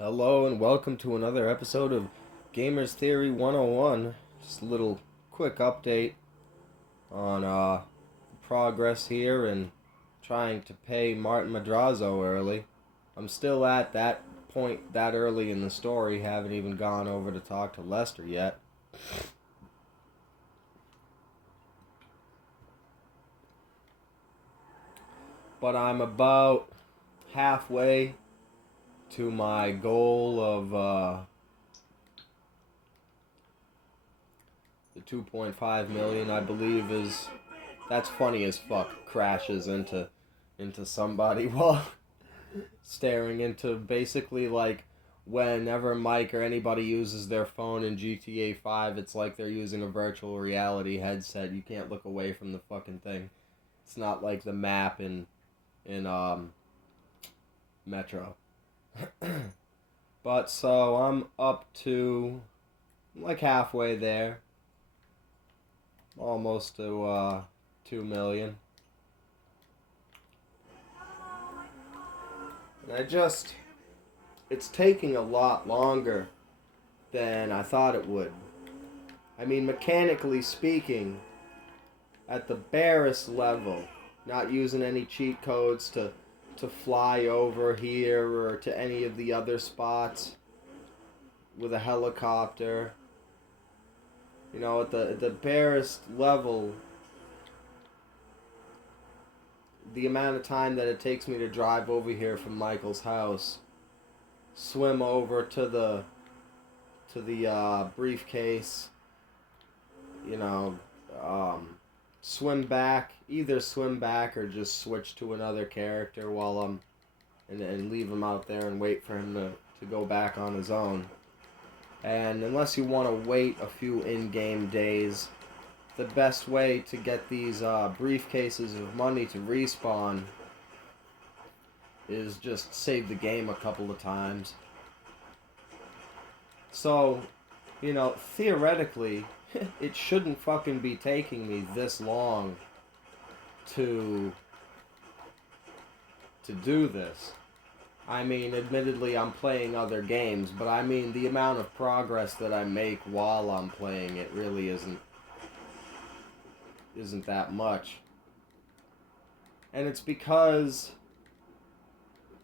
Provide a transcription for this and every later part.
Hello and welcome to another episode of Gamers Theory 101. Just a little quick update on progress here and trying to pay Martin Madrazo early. I'm still at that point that early in the story, haven't even gone over to talk to Lester yet. But I'm about halfway to my goal of the 2.5 million, I believe, is that's funny as fuck. Crashes into somebody while staring into basically like whenever Mike or anybody uses their phone in GTA 5, it's like they're using a virtual reality headset. You can't look away from the fucking thing. It's not like the map in Metro. But so I'm up to like halfway there. Almost to 2 million. And it's taking a lot longer than I thought it would. I mean, mechanically speaking, at the barest level, not using any cheat codes to fly over here or to any of the other spots with a helicopter. You know, at the barest level, the amount of time that it takes me to drive over here from Michael's house, swim over to the briefcase, you know, either swim back or just switch to another character while and leave him out there and wait for him to go back on his own. And unless you want to wait a few in-game days, the best way to get these briefcases of money to respawn is just save the game a couple of times. So, you know, theoretically, it shouldn't fucking be taking me this long to do this. I mean, admittedly, I'm playing other games, but I mean, the amount of progress that I make while I'm playing it really isn't that much. And it's because,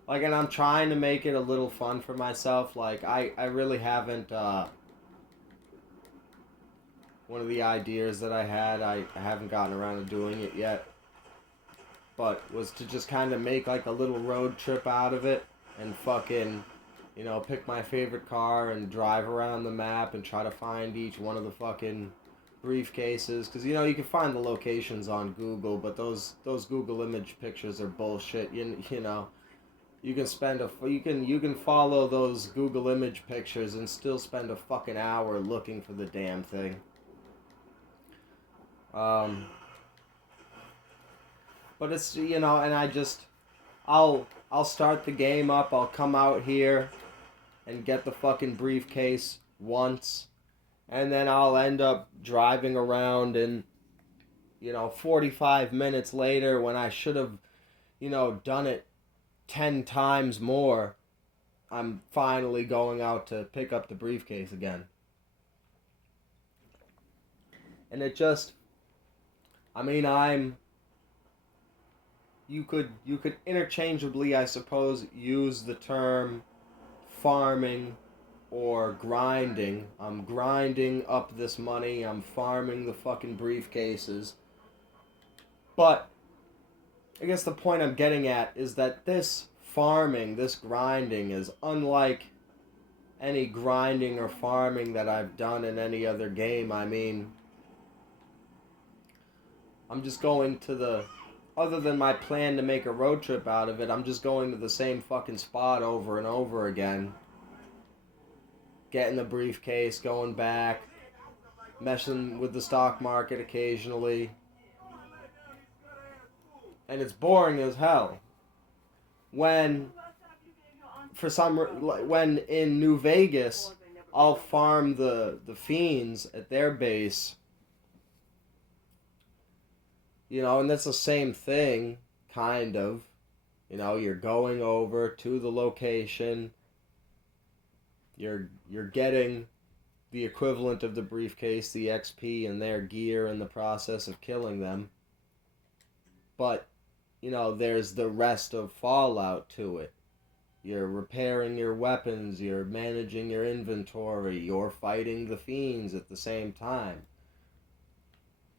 like, and I'm trying to make it a little fun for myself. Like, I really haven't, one of the ideas that I had, I haven't gotten around to doing it yet, but was to just kind of make, like, a little road trip out of it and fucking, you know, pick my favorite car and drive around the map and try to find each one of the fucking briefcases, because, you know, you can find the locations on Google, but those Google image pictures are bullshit. You know, you can you can follow those Google image pictures and still spend a fucking hour looking for the damn thing. But it's, you know, and I'll start the game up. I'll come out here and get the fucking briefcase once, and then I'll end up driving around, and, you know, 45 minutes later, when I should have, you know, done it 10 times more, I'm finally going out to pick up the briefcase again. And it just, I mean, you could interchangeably, I suppose, use the term farming or grinding. I'm grinding up this money, I'm farming the fucking briefcases. But I guess the point I'm getting at is that this farming, this grinding, is unlike any grinding or farming that I've done in any other game. I mean, I'm just going to other than my plan to make a road trip out of it, I'm just going to the same fucking spot over and over again. Getting the briefcase, going back, messing with the stock market occasionally. And it's boring as hell. When when in New Vegas, I'll farm the fiends at their base. You know, and that's the same thing, kind of. You know, you're going over to the location, You're getting the equivalent of the briefcase, the XP, and their gear in the process of killing them. But, there's the rest of Fallout to it. You're repairing your weapons, you're managing your inventory, you're fighting the fiends at the same time.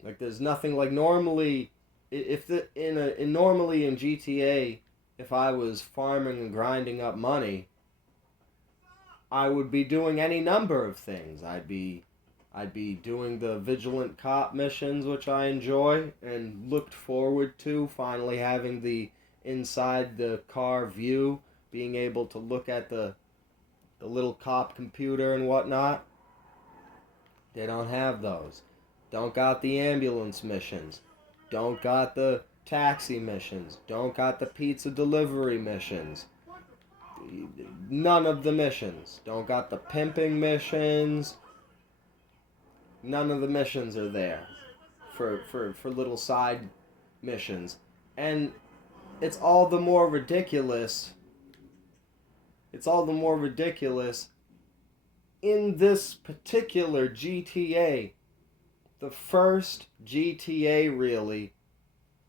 Like there's nothing like normally if the in normally in GTA if I was farming and grinding up money, I would be doing any number of things. I'd be doing the vigilant cop missions, which I enjoy and looked forward to finally having the inside the car view, being able to look at the little cop computer and whatnot. They don't have those. Don't got the ambulance missions. Don't got the taxi missions. Don't got the pizza delivery missions. None of the missions. Don't got the pimping missions. None of the missions are there for little side missions. And it's all the more ridiculous. It's all the more ridiculous in this particular GTA. The first GTA, really,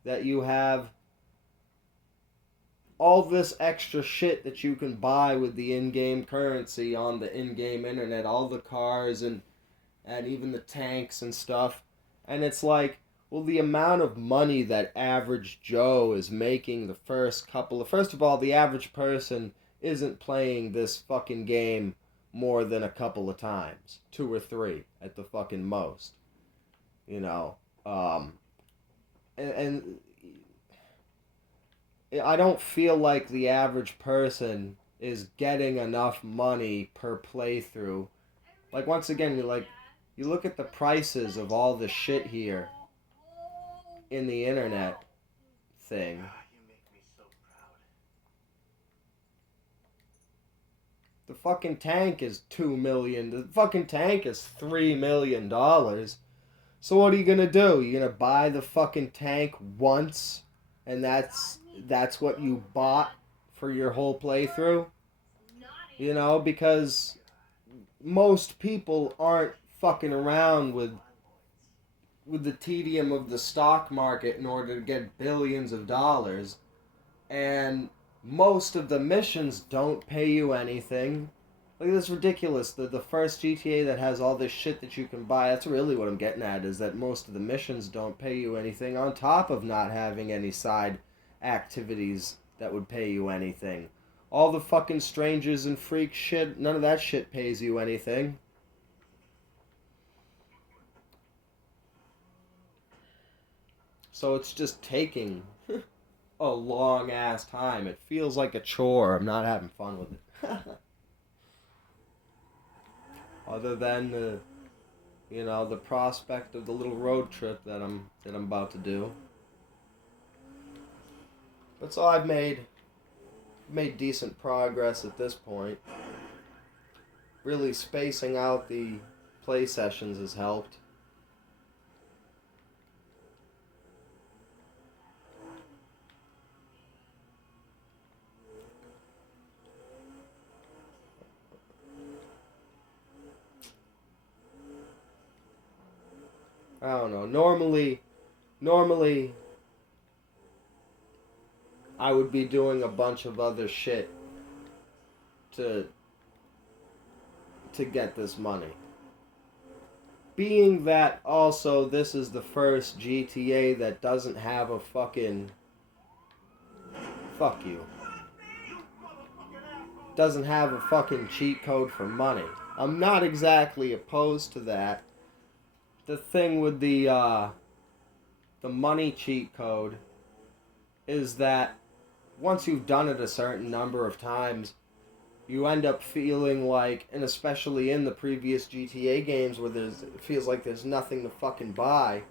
that you have all this extra shit that you can buy with the in-game currency on the in-game internet, all the cars and even the tanks and stuff. And it's like, well, the amount of money that average Joe is making the first couple of... First of all, the average person isn't playing this fucking game more than a couple of times. 2 or 3 at the fucking most. And I don't feel like the average person is getting enough money per playthrough. Like, once again, you look at the prices of all the shit here in the internet thing. The fucking tank is $2 million. The fucking tank is $3 million. So what are you gonna do? You gonna buy the fucking tank once, and that's what you bought for your whole playthrough? Because most people aren't fucking around with the tedium of the stock market in order to get billions of dollars, and most of the missions don't pay you anything. Like, this is ridiculous. The first GTA that has all this shit that you can buy, that's really what I'm getting at, is that most of the missions don't pay you anything, on top of not having any side activities that would pay you anything. All the fucking strangers and freak shit, none of that shit pays you anything. So it's just taking a long ass time. It feels like a chore. I'm not having fun with it. Other than the prospect of the little road trip that I'm about to do. But so I've made decent progress at this point. Really spacing out the play sessions has helped. I don't know. Normally, I would be doing a bunch of other shit to get this money. Being that also this is the first GTA that doesn't have a fucking... Fuck you. Doesn't have a fucking cheat code for money. I'm not exactly opposed to that. The thing with the money cheat code is that once you've done it a certain number of times, you end up feeling like, and especially in the previous GTA games where it feels like there's nothing to fucking buy,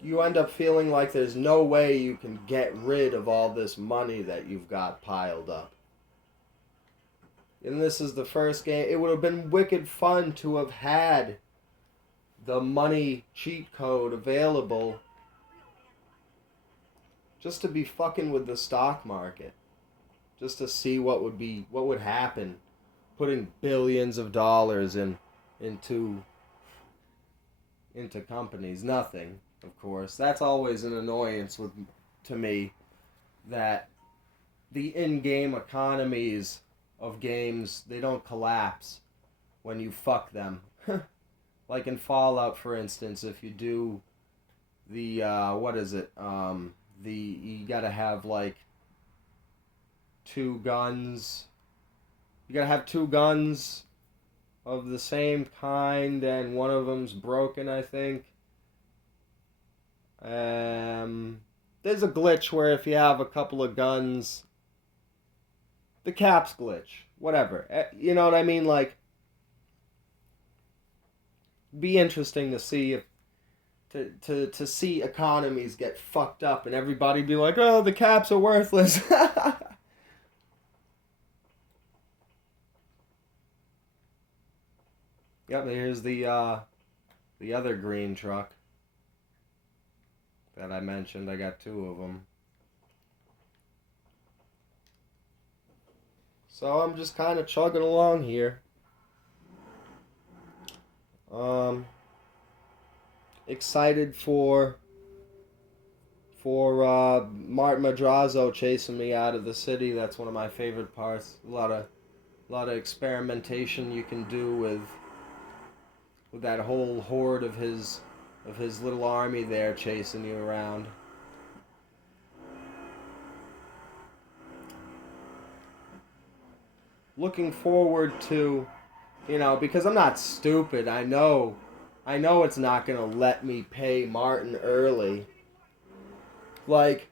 you end up feeling like there's no way you can get rid of all this money that you've got piled up. And this is the first game. It would have been wicked fun to have had the money cheat code available just to be fucking with the stock market. Just to see what would happen putting billions of dollars into companies. Nothing, of course. That's always an annoyance to me, that the in-game economies of games, they don't collapse when you fuck them. Like in Fallout, for instance, if you do the what is it? You gotta have like two guns. You gotta have two guns of the same kind, and one of them's broken, I think. There's a glitch where if you have a couple of guns, the caps glitch. Whatever. You know what I mean? Like, be interesting to see if to see economies get fucked up and everybody be like, oh, the caps are worthless. Yep, here's the other green truck that I mentioned. I got two of them. So I'm just kind of chugging along here. Excited for Martin Madrazo chasing me out of the city. That's one of my favorite parts. A lot of experimentation you can do with that whole horde of his little army there chasing you around. Looking forward to, because I'm not stupid. I know it's not gonna let me pay Martin early. Like,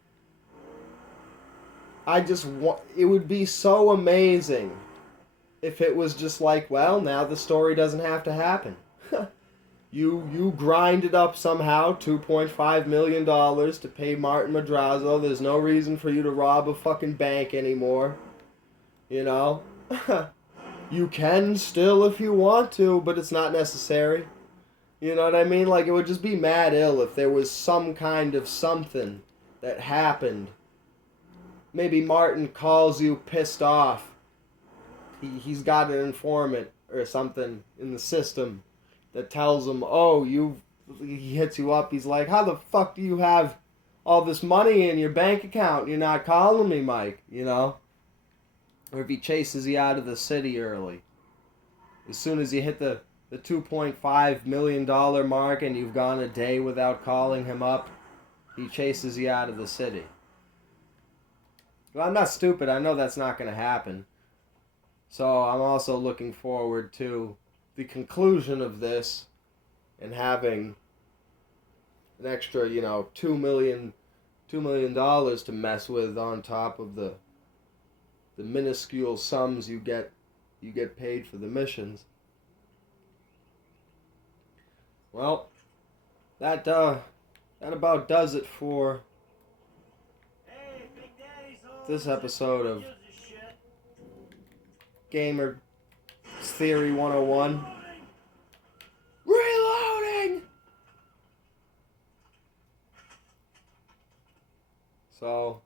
I just want, it would be so amazing if it was just like, well, now the story doesn't have to happen. You grinded up somehow $2.5 million to pay Martin Madrazo. There's no reason for you to rob a fucking bank anymore. You can still if you want to, but it's not necessary. You know what I mean? Like, it would just be mad ill if there was some kind of something that happened. Maybe Martin calls you pissed off. He's got an informant or something in the system that tells him, oh, he hits you up. He's like, how the fuck do you have all this money in your bank account? You're not calling me, Mike, Or if he chases you out of the city early. As soon as you hit the $2.5 million mark and you've gone a day without calling him up, he chases you out of the city. Well, I'm not stupid. I know that's not going to happen. So I'm also looking forward to the conclusion of this and having an extra, $2 million to mess with on top of the minuscule sums you get paid for the missions. Well, that about does it for this episode of Gamer Theory 101. Reloading! So,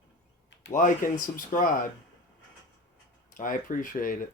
like and subscribe. I appreciate it.